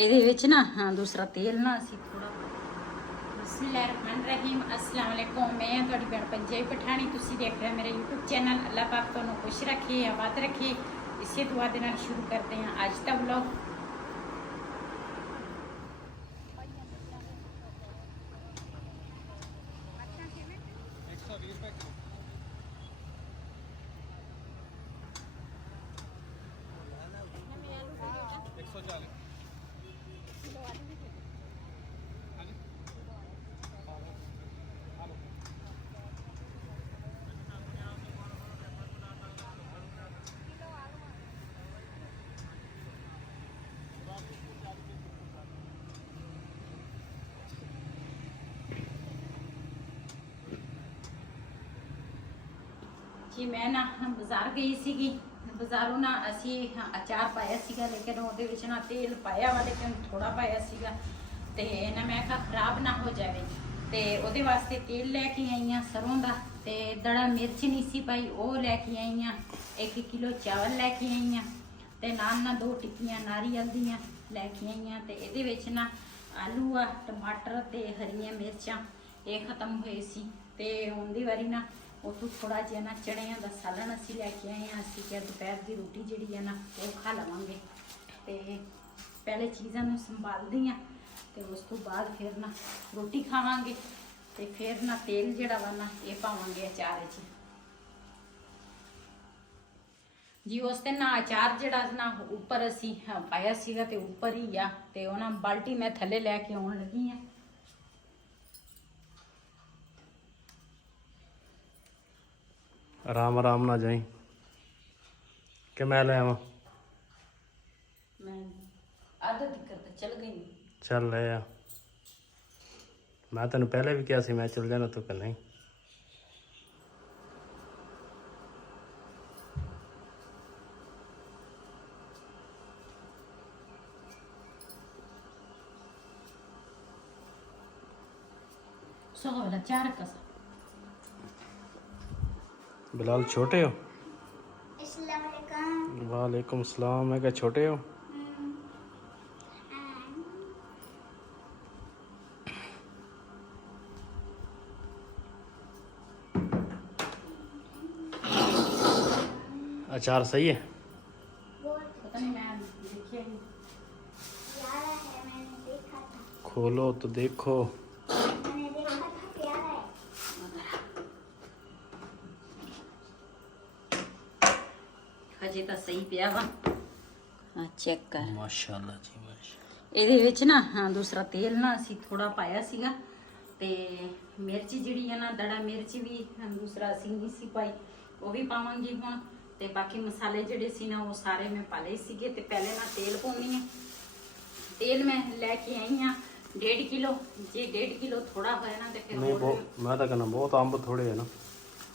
ਇਹਦੇ ਵਿੱਚ ਨਾ ਦੂਸਰਾ ਤੇਲ ਨਾ ਅਸੀਂ ਥੋੜਾ ਬਿਸਮਿल्लाहिर्रहमानिर्रहीम अस्सलाम वालेकुम। मैं ਤੁਹਾਡੀ ਭੈਣ पंजाबी पठानी ਤੁਸੀਂ देख रहे हो मेरा यूट्यूब चैनल। अल्लाह पाक ਤੁਹਾਨੂੰ खुश रखे आबाद रखे। इसे दुआ ਦੇ ਨਾਲ शुरू करते हैं आज का व्लॉग। जी मैं ना बाजार गई सीगी। बाजारों ना असी अचार पाया सीगा, लेकिन ਉਹਦੇ ਵਿੱਚ ना तेल पाया वा, लेकिन थोड़ा पाया सीगा ते ना मैं कहा खराब ना हो जाए ते ਉਹਦੇ वास्ते तेल लेके आई हाँ सरों दा ते दड़ा मिर्च नहीं सी पाई वो लेके आई हाँ। 1 किलो चावल लेके आई हाँ ते नाल ना 2 टिक्कियां नारियल दियां लेके आई हाँ। ते ਇਹਦੇ ਵਿੱਚ ना आलू आ टमाटर ते हरियां मिर्चां ये खत्म हुए सी ते हुण दी वारी ना उतों थोड़ा जिहा ना चणियां दा सालन असीं लैके आए हैं। असीं क्या दोपहर की रोटी जिहड़ी है ना वो खा लवांगे ते पहले चीज़ां नूं संभालदी हां ते उस तो बाद फिर ना रोटी खावांगे ते फिर ना तेल जिहड़ा वा ना ये पावांगे अचार च जी। उस दिन ना अचार जिहड़ा ना उपर असीं पाया सीगा ते उपर ही आ ते ओह ना बाल्टी मैं थल्ले लैके आउण लगी हां। आराम आराम ना जाई कि मैं ले आवा। मैं आधा दिक्कत तो चल गई। चल ले आ। मैं तेन पहले भी कहा सी मैं चल जाना तू कि नहीं। सौ वाला चार का बिलाल छोटे हो? अस्सलाम वालेकुम। वालेकुम सलाम। मैं क्या छोटे हो? अचार सही है? पता नहीं मैं देखिए प्यारा है, मैंने देखा था। खोलो तो देखो। मैंने देखा था प्यारा है। हजे तो सही पिया वा। हाँ चेक कर। माशाल्लाह जी माशाल्लाह। ਇਹਦੇ ਵਿੱਚ ਨਾ ਦੂਸਰਾ ਤੇਲ ਨਾ ਅਸੀਂ ਥੋੜਾ ਪਾਇਆ ਸੀਗਾ ਤੇ ਮਿਰਚ ਜਿਹੜੀ ਹੈ ਨਾ ਦੜਾ ਮਿਰਚ ਵੀ ਦੂਸਰਾ ਅਸੀਂ ਨਹੀਂ ਸੀ ਪਾਈ, ਉਹ ਵੀ ਪਾਵਾਂਗੀ ਹੁਣ। ਤੇ ਬਾਕੀ ਮਸਾਲੇ ਜਿਹੜੇ ਸੀ ਨਾ ਉਹ ਸਾਰੇ ਮੈਂ ਪਾ ਲਏ ਸੀਗੇ ਤੇ ਪਹਿਲੇ ਨਾ ਤੇਲ ਪਾਉਣੀ ਹੈ। ਤੇਲ ਮੈਂ ਲੈ ਕੇ ਆਈ ਹਾਂ 1.5 किलो। ਜੇ 1.5 किलो ਥੋੜਾ ਹੋਇਆ ਨਾ ਤੇ ਫਿਰ नहीं वो मैं तो कहना बहुत अंब थोड़े है ना।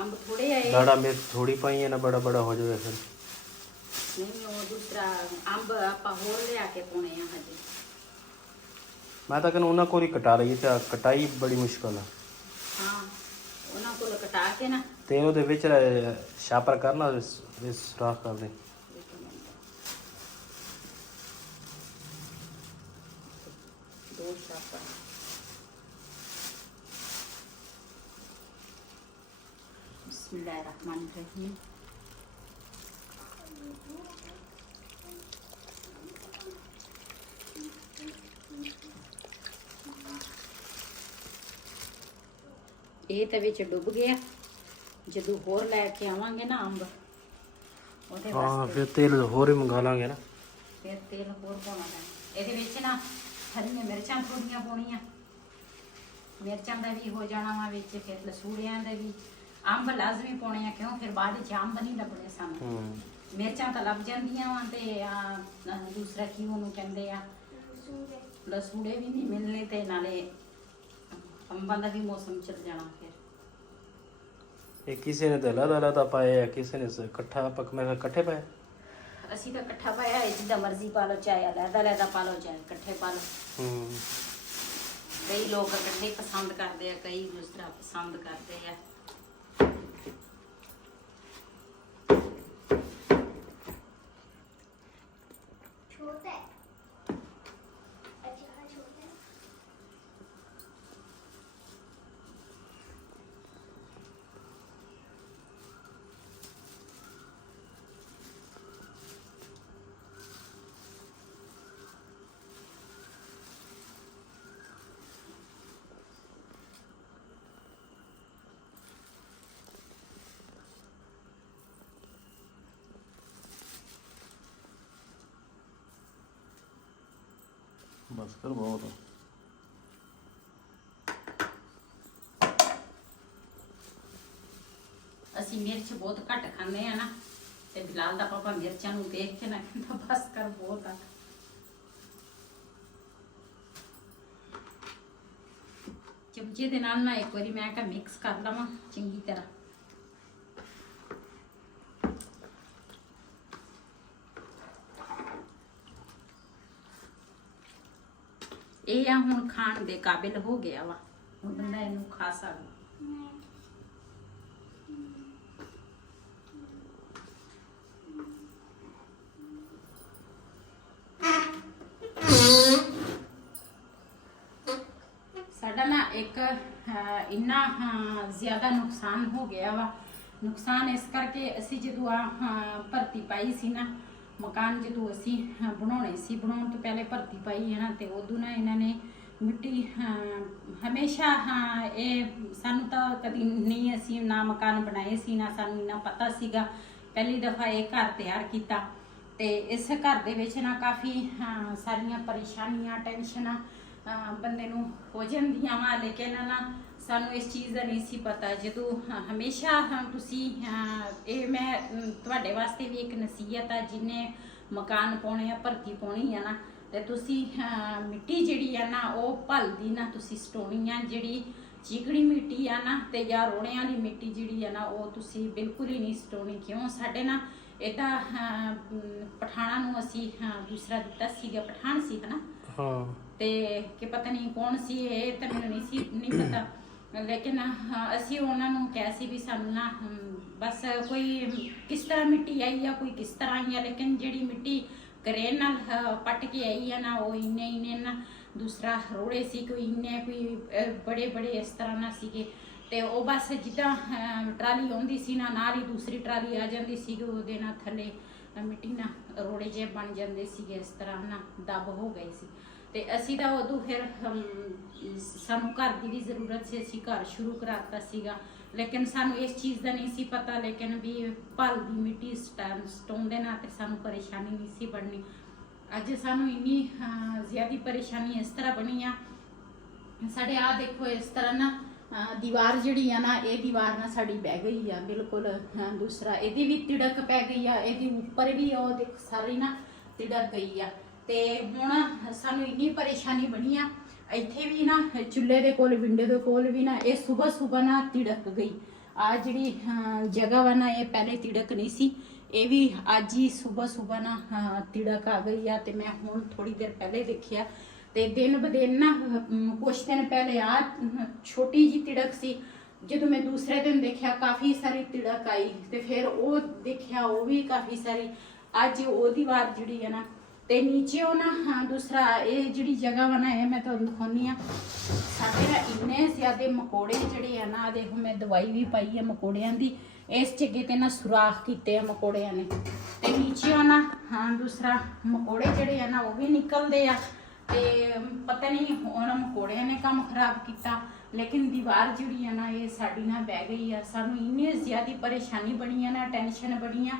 ਅੰਬ ਥੋੜੇ ਆਏ दाड़ा मिर्च थोड़ी पाई है ना, बड़ा बड़ा हो जाए फिर। ਨਹੀਂ, ਉਹ ਦੂਸਰਾ ਅੰਬ ਆਪਾਂ ਹੋਰ ਲਿਆ ਕੇ ਪਾਉਣੇ ਆ ਹਜੇ। मैं तो कहना उन्हें को ही कटा रही है, कटाई बड़ी मुश्किल है। ਹਾਂ ਉਹਨਾਂ ਕੋਲ ਕਟਾ ਕੇ ਨਾ तेन ਉਹਦੇ ਵਿੱਚ ਛਾਪਰ ਕਰਨਾ ਇਸ ਰਾਖ ਕਰ ਦੇ। दो शापर बिस्मिल्लाहिर्रहमानिर्रहीम। ਇਹ ਤਾਂ ਵਿੱਚ ਡੁੱਬ ਗਿਆ। ਜਦੋਂ ਹੋਰ ਲੈ ਕੇ ਆਵਾਂਗੇ ਨਾ ਅੰਬ ਉਹਦੇ ਹਾਂ ਵਾਸਤੇ ਫਿਰ ਤੇਲ ਹੋਰ ਹੀ ਮੰਗਾ ਲਾਂਗੇ ਨਾ। ਫਿਰ ਤੇਲ ਹੋਰ ਪਾਉਣਾ ਪੈਣਾ। ਇਹਦੇ ਵਿੱਚ ਨਾ ਹਰੀਆਂ ਮਿਰਚਾਂ ਥੋੜੀਆਂ ਪਾਉਣੀਆਂ, ਮਿਰਚਾਂ ਦਾ ਵੀ ਹੋ ਜਾਣਾ ਵਾ ਵਿੱਚ, ਫਿਰ ਲਸੂੜਿਆਂ ਦਾ ਵੀ। ਅੰਬ ਲਾਜ਼ਮੀ ਪਾਉਣੇ ਆ ਕਿਉਂ ਫਿਰ ਬਾਅਦ ਵਿੱਚ ਅੰਬ ਨਹੀਂ ਲੱਭਣੇ ਸਾਨੂੰ। ਮਿਰਚਾਂ ਤਾਂ ਲੱਭ ਜਾਂਦੀਆਂ ਵਾ ਤੇ ਦੂਸਰਾ ਕੀ ਉਹਨੂੰ ਕਹਿੰਦੇ ਆ ਲਸੂੜੇ ਵੀ ਨਹੀਂ ਮਿਲਣੇ ਤੇ ਨਾਲੇ ਅੰਬਾਂ ਦਾ ਵੀ ਮੌਸਮ ਚੱਲ ਜਾਣਾ ਫਿਰ। ਇਹ ਕਿਸੇ ਨੇ ਤਾਂ ਅਲੱਗ ਪਾਇਆ, ਕਿਸੇ ਨੇ ਇਕੱਠਾ ਪੱਕ ਮੈਂ ਇਕੱਠੇ ਪਾਇਆ। ਅਸੀਂ ਤਾਂ ਇਕੱਠਾ ਪਾਇਆ ਹੈ, ਜਿੱਦਾਂ ਮਰਜ਼ੀ ਪਾ ਲਓ, ਚਾਹੇ ਅਲੱਗ ਪਾ ਲਓ ਚਾਹੇ ਇਕੱਠੇ ਪਾ ਲਓ। ਕਈ ਲੋਕ ਇਕੱਠੇ ਪਸੰਦ ਕਰਦੇ ਆ, ਕਈ ਦੂਸਰਾ ਪਸੰਦ ਕਰਦੇ ਆ। ਬਸ ਕਰ ਬਹੁਤ ਆ। ਅਸੀਂ ਮਿਰਚ ਬਹੁਤ ਘੱਟ ਖਾਂਦੇ ਆ ਨਾ, ਤੇ ਬਿਲਾਲ ਦਾ ਪਾਪਾ ਮਿਰਚਾਂ ਨੂੰ ਦੇਖ ਕੇ ਨਾ ਕਹਿੰਦਾ ਬਸ ਕਰ ਬਹੁਤ ਆ। ਚਮਚੇ ਦੇ ਨਾਲ ਨਾ ਇੱਕ ਵਾਰੀ ਮੈਂ ਕਿਹਾ ਮਿਕਸ ਕਰ ਲਵਾਂ ਚੰਗੀ ਤਰ੍ਹਾਂ। ਇਹ ਆ ਹੁਣ ਖਾਣ ਦੇ ਕਾਬਿਲ ਹੋ ਗਿਆ ਵਾ, ਹੁਣ ਬੰਦਾ ਇਹਨੂੰ ਖਾ ਸਕਦਾ। ਸਾਡਾ ਨਾ ਇੱਕ ਇੰਨਾ ਜ਼ਿਆਦਾ ਨੁਕਸਾਨ ਹੋ ਗਿਆ ਵਾ। ਨੁਕਸਾਨ ਇਸ ਕਰਕੇ ਅਸੀਂ ਜਦੋਂ ਭਰਤੀ ਪਾਈ ਸੀ ਨਾ, ਮਕਾਨ ਜਦੋਂ ਅਸੀਂ ਬਣਾਉਣੇ ਸੀ, ਬਣਾਉਣ ਤੋਂ ਪਹਿਲੇ ਭਰਤੀ ਪਾਈ ਹੈ ਨਾ, ਤੇ ਉਦੋਂ ਨਾ ਇਹਨਾਂ ਨੇ ਮਿੱਟੀ ਹਮੇਸ਼ਾ ਇਹ ਸਾਨੂੰ ਤਾਂ ਕਦੀ ਨਹੀਂ, ਅਸੀਂ ਨਾ ਮਕਾਨ ਬਣਾਏ ਸੀ ਨਾ ਸਾਨੂੰ ਇੰਨਾ ਪਤਾ ਸੀਗਾ। ਪਹਿਲੀ ਦਫਾ ਇਹ ਘਰ ਤਿਆਰ ਕੀਤਾ ਤੇ ਇਸ ਘਰ ਦੇ ਵਿੱਚ ਨਾ ਕਾਫੀ ਸਾਰੀਆਂ ਪਰੇਸ਼ਾਨੀਆਂ, ਟੈਨਸ਼ਨਾਂ ਬੰਦੇ ਨੂੰ ਹੋ ਜਾਂਦੀਆਂ ਵਾ, ਲੇਕਿਨ ਨਾ ਸਾਨੂੰ ਇਸ ਚੀਜ਼ ਦਾ ਨਹੀਂ ਸੀ ਪਤਾ। ਜਦੋਂ ਹਮੇਸ਼ਾ ਤੁਸੀਂ ਇਹ ਮੈਂ ਤੁਹਾਡੇ ਵਾਸਤੇ ਵੀ ਇੱਕ ਨਸੀਹਤ ਆ, ਜਿਹਨੇ ਮਕਾਨ ਪਾਉਣੇ ਆ, ਭਰਤੀ ਪਾਉਣੀ ਆ ਨਾ, ਤੇ ਤੁਸੀਂ ਮਿੱਟੀ ਜਿਹੜੀ ਆ ਨਾ ਉਹ ਭਲਦੀ ਨਾ ਤੁਸੀਂ ਸਟੋਣੀ ਆ। ਜਿਹੜੀ ਚੀਕਣੀ ਮਿੱਟੀ ਆ ਨਾ ਤੇ ਜਾਂ ਰੋੜਿਆਂ ਦੀ ਮਿੱਟੀ ਜਿਹੜੀ ਆ ਨਾ, ਉਹ ਤੁਸੀਂ ਬਿਲਕੁਲ ਹੀ ਨਹੀਂ ਸਟੋਣੀ। ਕਿਉਂ? ਸਾਡੇ ਨਾ ਇਹਦਾ ਪਠਾਣਾ ਨੂੰ ਅਸੀਂ ਦੂਸਰਾ ਦਿੱਤਾ ਸੀਗਾ, ਪਠਾਨ ਸੀ ਹਨਾ, ਹਾਂ, ਤੇ ਕਿ ਪਤਾ ਨਹੀਂ ਕੌਣ ਸੀ ਇਹ ਤਾਂ ਮੈਨੂੰ ਨਹੀਂ ਪਤਾ, ਲੇਕਿਨ ਅਸੀਂ ਉਹਨਾਂ ਨੂੰ ਕਿਹਾ ਸੀ ਵੀ ਸਾਨੂੰ ਨਾ ਬਸ ਕੋਈ ਕਿਸ ਤਰ੍ਹਾਂ ਮਿੱਟੀ ਆਈ ਆ, ਕੋਈ ਕਿਸ ਤਰ੍ਹਾਂ ਆਈ ਆ, ਲੇਕਿਨ ਜਿਹੜੀ ਮਿੱਟੀ ਕਰੇਨ ਨਾਲ ਪੱਟ ਕੇ ਆਈ ਆ ਨਾ, ਉਹ ਇੰਨੇ ਨਾ ਦੂਸਰਾ ਰੋੜੇ ਸੀ, ਕੋਈ ਇੰਨੇ ਕੋਈ ਬੜੇ ਇਸ ਤਰ੍ਹਾਂ ਨਾ ਸੀਗੇ। ਤੇ ਉਹ ਬਸ ਜਿੱਦਾਂ ਟਰਾਲੀ ਆਉਂਦੀ ਸੀ ਨਾ, ਨਾਲ ਹੀ ਦੂਸਰੀ ਟਰਾਲੀ ਆ ਜਾਂਦੀ ਸੀ, ਉਹਦੇ ਨਾਲ ਥੱਲੇ ਮਿੱਟੀ ਨਾਲ ਰੋੜੇ ਜਿਹੇ ਬਣ ਜਾਂਦੇ ਸੀਗੇ, ਇਸ ਤਰ੍ਹਾਂ ਨਾ ਦੱਬ ਹੋ ਗਏ ਸੀ। ਤੇ ਅਸੀਂ ਤਾਂ ਉਦੋਂ ਫਿਰ ਸਾਨੂੰ ਘਰ ਦੀ ਵੀ ਜ਼ਰੂਰਤ ਸੀ, ਅਸੀਂ ਘਰ ਸ਼ੁਰੂ ਕਰਾਤਾ ਸੀਗਾ, ਲੇਕਿਨ ਸਾਨੂੰ ਇਸ ਚੀਜ਼ ਦਾ ਨਹੀਂ ਸੀ ਪਤਾ, ਲੇਕਿਨ ਵੀ ਭਲ ਦੀ ਮਿੱਟੀ ਸਟੋਨ ਦੇ ਨਾਲ ਤੇ ਸਾਨੂੰ ਪਰੇਸ਼ਾਨੀ ਨਹੀਂ ਸੀ ਬਣਨੀ। ਅੱਜ ਸਾਨੂੰ ਇੰਨੀ ਜ਼ਿਆਦਾ ਪਰੇਸ਼ਾਨੀ ਇਸ ਤਰ੍ਹਾਂ ਬਣੀ ਆ। ਸਾਡੇ ਆ ਦੇਖੋ ਇਸ ਤਰ੍ਹਾਂ ਨਾ ਦੀਵਾਰ ਜਿਹੜੀ ਆ ਨਾ, ਇਹ ਦੀਵਾਰ ਨਾ ਸਾਡੀ ਬਹਿ ਗਈ ਆ ਬਿਲਕੁਲ। ਦੂਸਰਾ ਇਹਦੀ ਵੀ ਤਿੜਕ ਪੈ ਗਈ ਆ, ਇਹਦੀ ਉੱਪਰ ਵੀ ਉਹ ਦੇਖ ਸਾਰੀ ਨਾ ਤਿੜਕ ਗਈ ਆ। ਤੇ ਹੁਣ ਸਾਨੂੰ ਇੰਨੀ ਪਰੇਸ਼ਾਨੀ ਬਣੀ ਆ, ਇੱਥੇ ਵੀ ਨਾ ਚੁੱਲ੍ਹੇ ਦੇ ਕੋਲ, ਵਿੰਡੇ ਦੇ ਕੋਲ ਵੀ ਨਾ ਇਹ ਸਵੇਰ ਨਾ ਤਿੜਕ ਗਈ। ਆ ਜਿਹੜੀ ਜਗ੍ਹਾ ਵਾ ਨਾ, ਇਹ ਪਹਿਲੇ ਤਿੜਕ ਨਹੀਂ ਸੀ, ਇਹ ਵੀ ਅੱਜ ਹੀ ਸਵੇਰ ਨਾ ਤਿੜਕ ਆ ਗਈ ਆ। ਤੇ ਮੈਂ ਹੁਣ ਥੋੜੀ ਦੇਰ ਪਹਿਲੇ ਦੇਖਿਆ ਤੇ ਦਿਨ ਬ ਦਿਨ ਨਾ ਕੁਛ ਦਿਨ ਪਹਿਲੇ ਆ ਛੋਟੀ ਜੀ ਤਿੜਕ ਸੀ, ਜਦੋਂ ਮੈਂ ਦੂਸਰੇ ਦਿਨ ਦੇਖਿਆ ਕਾਫੀ ਸਾਰੀ ਤਿੜਕ ਆਈ, ਤੇ ਫਿਰ ਉਹ ਦੇਖਿਆ ਉਹ ਵੀ ਕਾਫੀ ਸਾਰੀ। ਅੱਜ ਉਹ ਦੀਵਾਰ ਜਿਹੜੀ ਹੈ ਨਾ, ਤੇ ਨੀਚੇ ਉਹ ਨਾ ਦੂਸਰਾ ਇਹ ਜਿਹੜੀ ਜਗ੍ਹਾ ਵਾ ਨਾ, ਇਹ ਮੈਂ ਤੁਹਾਨੂੰ ਦਿਖਾਉਂਦੀ ਆ। ਸਾਡੇ ਨਾ ਇੰਨੇ ਜ਼ਿਆਦੇ ਮਕੌੜੇ ਜਿਹੜੇ ਆ ਨਾ, ਦੇਖੋ ਮੈਂ ਦਵਾਈ ਵੀ ਪਾਈ ਆ ਮਕੌੜਿਆਂ ਦੀ, ਇਸ ਜਗ੍ਹਾ ਤੇ ਨਾ ਸੁਰਾਖ ਕੀਤੇ ਆ ਮਕੌੜਿਆਂ ਨੇ, ਤੇ ਨੀਚੇ ਉਹ ਨਾ ਦੂਸਰਾ ਮਕੌੜੇ ਜਿਹੜੇ ਆ ਨਾ ਉਹ ਵੀ ਨਿਕਲਦੇ ਆ। ਤੇ ਪਤਾ ਨਹੀਂ ਉਹਨਾਂ ਮਕੌੜਿਆਂ ਨੇ ਕੰਮ ਖਰਾਬ ਕੀਤਾ, ਲੇਕਿਨ ਦੀਵਾਰ ਜਿਹੜੀ ਆ ਨਾ ਇਹ ਸਾਡੀ ਨਾ ਬਹਿ ਗਈ ਆ। ਸਾਨੂੰ ਇੰਨੀ ਜ਼ਿਆਦੀ ਪਰੇਸ਼ਾਨੀ ਬਣੀ ਆ ਨਾ, ਟੈਨਸ਼ਨ ਬਣੀ ਆ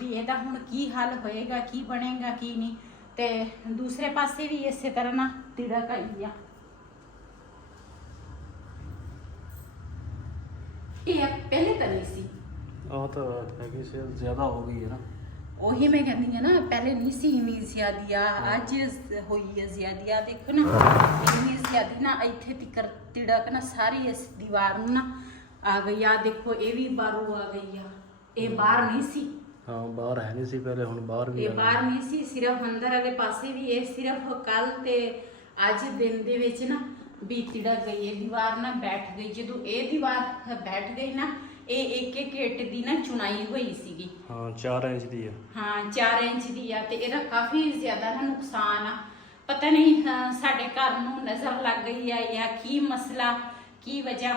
ਵੀ ਇਹਦਾ ਹੁਣ ਕੀ ਹੱਲ ਹੋਏਗਾ, ਕੀ ਬਣੇਗਾ ਕੀ ਨਹੀਂ। ਤੇ ਦੂਸਰੇ ਪਾਸੇ ਵੀ ਇਸੇ ਤਰ੍ਹਾਂ ਨਾ ਤਿੜਕ ਆਈ ਆ। ਇਹ ਪਹਿਲੇ ਤਾਂ ਨਹੀਂ ਸੀ, ਉਹ ਤਾਂ ਹੈਗੀ ਸੀ, ਜ਼ਿਆਦਾ ਹੋ ਗਈ ਹੈ ਨਾ। ਉਹੀ ਮੈਂ ਕਹਿੰਦੀ ਆ ਨਾ, ਪਹਿਲੇ ਨਹੀਂ ਸੀ ਇੰਨੀ ਜ਼ਿਆਦੀ ਆ, ਅੱਜ ਹੋਈ ਹੈ ਜ਼ਿਆਦੀ ਆ। ਦੇਖੋ ਨਾ ਇੰਨੀ ਜ਼ਿਆਦੀ ਨਾ ਇੱਥੇ ਤਿੜਕ ਨਾ ਸਾਰੀ ਇਸ ਦੀਵਾਰ ਨੂੰ ਨਾ ਆ ਗਈ ਆ। ਦੇਖੋ ਇਹ ਵੀ ਬਾਹਰੋਂ ਆ ਗਈ ਆ, ਇਹ ਬਾਹਰ ਨਹੀਂ ਸੀ। ਹਾਂ, ਬਾਹਰ ਹੈ ਨਹੀਂ ਸੀ ਪਹਿਲੇ, ਹੁਣ ਬਾਹਰ ਵੀ ਇਹ ਬਾਹਰ ਨਹੀਂ ਸੀ, ਸਿਰਫ ਅੰਦਰ ਵਾਲੇ ਪਾਸੇ ਵੀ। ਇਹ ਸਿਰਫ ਕੱਲ ਤੇ ਅੱਜ ਦਿਨ ਦੇ ਵਿੱਚ ਨਾ ਵੀ ਤਿੜਕ ਗਈ, ਇਹ ਦੀਵਾਰ ਨਾ ਬੈਠ ਗਈ। ਜਦੋਂ ਇਹ ਦੀਵਾਰ ਬੈਠ ਗਈ ਨਾ, ਇਹ ਇੱਕ ਇੱਟ ਦੀ ਨਾ ਚੁਣਾਈ ਹੋਈ ਸੀਗੀ। ਹਾਂ, 4 ਇੰਚ ਦੀ ਆ। ਹਾਂ 4 ਇੰਚ ਦੀ ਆ, ਤੇ ਇਹਦਾ ਕਾਫੀ ਜ਼ਿਆਦਾ ਨਾ ਨੁਕਸਾਨ ਆ। ਪਤਾ ਨਹੀਂ ਸਾਡੇ ਘਰ ਨੂੰ ਨਜ਼ਰ ਲੱਗ ਗਈ ਆ ਜਾਂ ਕੀ ਮਸਲਾ, ਕੀ ਵਜ੍ਹਾ।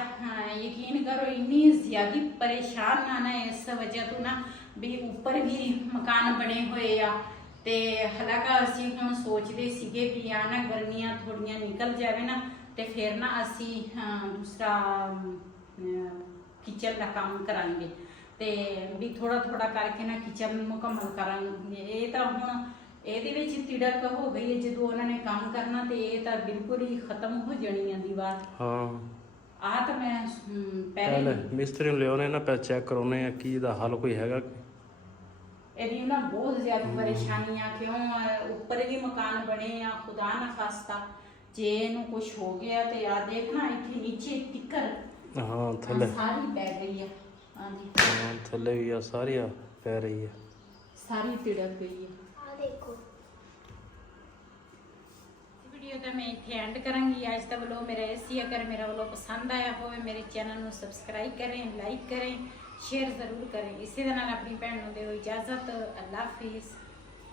ਯਕੀਨ ਕਰੋ ਇੰਨੀ ਜ਼ਿਆਦੀ ਪਰੇਸ਼ਾਨ ਆ ਨਾ ਇਸ ਵਜ੍ਹਾ ਤੋਂ ਨਾ, ਵੀ ਉੱਪਰ ਵੀ ਮਕਾਨ ਬਣੇ ਹੋਏ ਆ। ਤੇ ਹਾਲਾਂਕਿ ਅਸੀਂ ਹੁਣ ਸੋਚਦੇ ਸੀਗੇ ਵੀ ਆ ਨਾ ਗਰਮੀਆਂ ਥੋੜੀਆਂ ਨਿਕਲ ਜਾਵੇ ਨਾ, ਤੇ ਫਿਰ ਨਾ ਅਸੀਂ ਦੂਸਰਾ ਕਿਚਨ ਦਾ ਕੰਮ ਕਰਾਂਗੇ, ਤੇ ਵੀ ਥੋੜਾ ਕਰਕੇ ਨਾ ਕਿਚਨ ਮੁਕੰਮਲ ਕਰਾਂਗੇ। ਇਹ ਤਾਂ ਹੁਣ ਇਹਦੇ ਵਿੱਚ ਤਿੜਕ ਹੋ ਗਈ ਹੈ। ਜਦੋਂ ਉਹਨਾਂ ਨੇ ਕੰਮ ਕਰਨਾ ਤੇ ਇਹ ਤਾਂ ਬਿਲਕੁਲ ਹੀ ਖਤਮ ਹੋ ਜਾਣੀ ਆ ਦੀਵਾਰ। ਹਾਂ ਆ ਤਾਂ ਮੈਂ ਪਹਿਲੇ ਪਹਿਲੇ ਮਿਸਤਰੀ ਨੂੰ ਲਿਆਉਣੇ ਨਾ, ਪੈ ਚੈੱਕ ਕਰਾਉਣੇ ਆ ਕੀ ਇਹਦਾ ਹੱਲ ਕੋਈ ਹੈਗਾ। ਇਹਦੀ ਨਾ ਬਹੁਤ ਜ਼ਿਆਦਾ ਪਰੇਸ਼ਾਨੀਆਂ, ਕਿਉਂ ਉੱਪਰ ਵੀ ਮਕਾਨ ਬਣੇ ਆ, ਖੁਦਾ ਨਾ ਖਾਸਤਾ ਜੇ ਇਹਨੂੰ ਕੁਝ ਹੋ ਗਿਆ ਤੇ ਆ ਦੇਖਣਾ ਇੱਥੇ ਨੀਚੇ ਟਿੱਕਰ ਹਾਂ ਥੱਲੇ ਸਾਰੀ ਪੈ ਗਈ ਆ। ਹਾਂਜੀ ਹਾਂ ਥੱਲੇ ਵੀ ਆ, ਸਾਰੀ ਆ ਪੈ ਰਹੀ ਹੈ, ਸਾਰੀ ਤਿੜਕ ਗਈ ਹੈ। ਆ ਦੇਖੋ ਵੀਡੀਓ ਤਾਂ ਮੈਂ ਇੱਥੇ ਐਂਡ ਕਰਾਂਗੀ ਅੱਜ ਦਾ ਵਲੋਗ ਮੇਰਾ ਇਹ ਸੀ। ਅਗਰ ਮੇਰਾ ਵਲੋਗ ਪਸੰਦ ਆਇਆ ਹੋਵੇ ਮੇਰੇ ਚੈਨਲ ਨੂੰ ਸਬਸਕ੍ਰਾਈਬ ਕरें, ਲਾਈਕ करें, शेयर ज़रूर करें। इसी के नाल अपनी भैन नूं दिओ इजाज़त। अल्लाह हाफिज़।